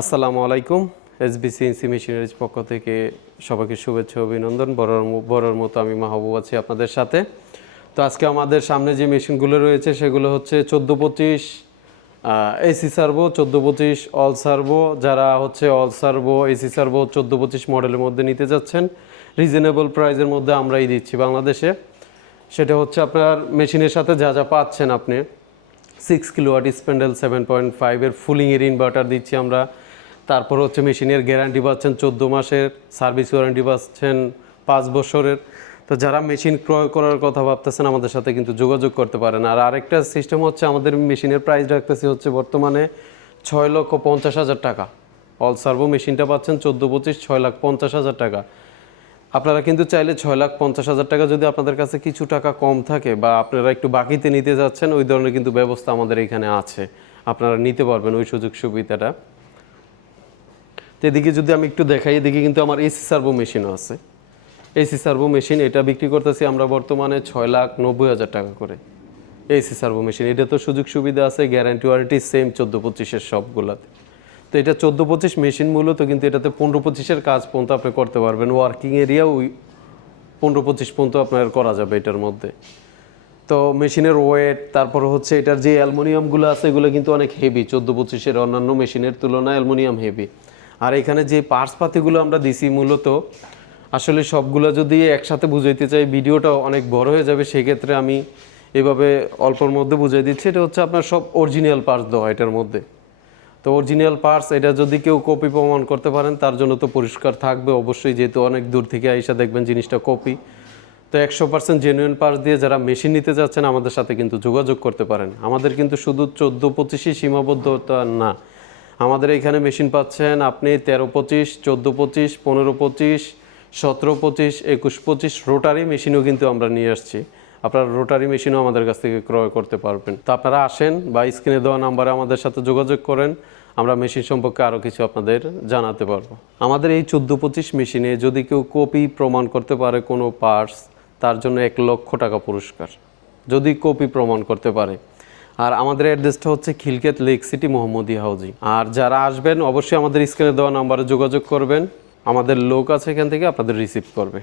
আসসালামু আলাইকুম, SBC NC machineries পক্ষ থেকে সবাইকে শুভেচ্ছা, অভিনন্দন। বড়র বড়র মতো আমি মাহবুব আছি আপনাদের সাথে। তো আজকে আমাদের সামনে যে মেশিনগুলো রয়েছে, সেগুলো হচ্ছে চোদ্দ পঁচিশ এসি সার্ভো, চোদ্দ পঁচিশ অল সার্ভো। যারা হচ্ছে অল সার্ভো, এসি সার্ভো চোদ্দ পঁচিশ মডেলের মধ্যে নিতে যাচ্ছেন, রিজনেবল প্রাইজের মধ্যে আমরাই দিচ্ছি বাংলাদেশে। সেটা হচ্ছে আপনার মেশিনের সাথে যা যা পাচ্ছেন আপনি। সিক্স কিলোওয়াট স্প্যান্ডেল, সেভেন পয়েন্ট ফাইভের ফুলিংয়ের ইনভার্টার দিচ্ছি আমরা। তারপর হচ্ছে মেশিনের গ্যারান্টি পাচ্ছেন চোদ্দ মাসের, সার্ভিস ওয়ারেন্টি পাচ্ছেন পাঁচ বছরের। তো যারা মেশিন ক্রয় করার কথা ভাবতেছেন, আমাদের সাথে কিন্তু যোগাযোগ করতে পারেন। আর আরেকটা সিস্টেম হচ্ছে, আমাদের মেশিনের প্রাইস রাখতেছি হচ্ছে বর্তমানে ছয় লক্ষ পঞ্চাশ হাজার টাকা। অল সার্ভো মেশিনটা পাচ্ছেন চোদ্দ, পঁচিশ, ছয় লাখ পঞ্চাশ হাজার টাকা। আপনারা কিন্তু চাইলে ছয় লাখ পঞ্চাশ হাজার টাকা যদি আপনাদের কাছে কিছু টাকা কম থাকে বা আপনারা একটু বাকিতে নিতে যাচ্ছেন, ওই ধরনের কিন্তু ব্যবস্থা আমাদের এখানে আছে। আপনারা নিতে পারবেন ওই সুযোগ সুবিধাটা। তো এদিকে যদি আমি একটু দেখাই, এদিকে কিন্তু আমার এসি সার্ভো মেশিনও আছে। এসি সার্ভো মেশিন, এটা বিক্রি করতেছি আমরা বর্তমানে ছয় লাখ নব্বই হাজার টাকা করে। এসি সার্ভো মেশিন, এটা তো সুযোগ সুবিধা আছে গ্যারান্টি ওয়ারেন্টি সেম চোদ্দ পঁচিশের সবগুলাতে। তো এটা চোদ্দ পঁচিশ মেশিন মূলত কিন্তু এটাতে পনেরো পঁচিশের কাজ পর্যন্ত আপনি করতে পারবেন। ওয়ার্কিং এরিয়া ওই পনেরো পঁচিশ পর্যন্ত আপনার করা যাবে এটার মধ্যে। তো মেশিনের ওয়েট তারপর হচ্ছে এটার যে অ্যালুমিনিয়ামগুলো আছে, এগুলো কিন্তু অনেক হেভি চোদ্দ পঁচিশের অন্যান্য মেশিনের তুলনায় অ্যালুমিনিয়াম হেভি আর এখানে যে পার্টস পাতিগুলো আমরা দিছি মূলত, আসলে সবগুলো যদি একসাথে বুঝাইতে চাই, ভিডিওটা অনেক বড় হয়ে যাবে, সেক্ষেত্রে আমি এভাবে অল্পর মধ্যে বুঝাই দিচ্ছি। এটা হচ্ছে আপনার সব অরিজিনাল পার্টস দেওয়া এটার মধ্যে। তো অরিজিনাল পার্টস এটা যদি কেউ কপি প্রমাণ করতে পারেন, তার জন্য তো পরিষ্কার থাকবে অবশ্যই, যেহেতু অনেক দূর থেকে আইসা দেখবেন জিনিসটা কপি তো একশো পার্সেন্ট জেনুইন পার্টস দিয়ে যারা মেশিন নিতে যাচ্ছেন, আমাদের সাথে কিন্তু যোগাযোগ করতে পারেন। আমাদের কিন্তু শুধু চোদ্দ পঁচিশই সীমাবদ্ধতা না আমাদের এখানে মেশিন পাচ্ছেন আপনি তেরো পঁচিশ, চোদ্দ পঁচিশ, পনেরো পঁচিশ, সতেরো পঁচিশ, একুশ পঁচিশ রোটারি মেশিনও কিন্তু আমরা নিয়ে আসছি। আপনারা রোটারি মেশিনও আমাদের কাছ থেকে ক্রয় করতে পারবেন। তো আপনারা আসেন বা স্ক্রিনে দেওয়া নাম্বারে আমাদের সাথে যোগাযোগ করেন, আমরা মেশিন সম্পর্কে আরও কিছু আপনাদের জানাতে পারব। আমাদের এই চোদ্দ পঁচিশ মেশিনে যদি কেউ কপি প্রমাণ করতে পারে কোনো পার্টস, তার জন্য এক লক্ষ টাকা পুরস্কার। যদি কপি প্রমাণ করতে পারে আর আমাদের অ্যাড্রেসটা হচ্ছে Khilkhet lake city Mohammadi housing আর যারা আসবেন, অবশ্যই আমাদের স্ক্রিনে দেওয়া নাম্বারে যোগাযোগ করবেন। আমাদের লোক আছে এখান থেকে আপনাদের রিসিভ করবে।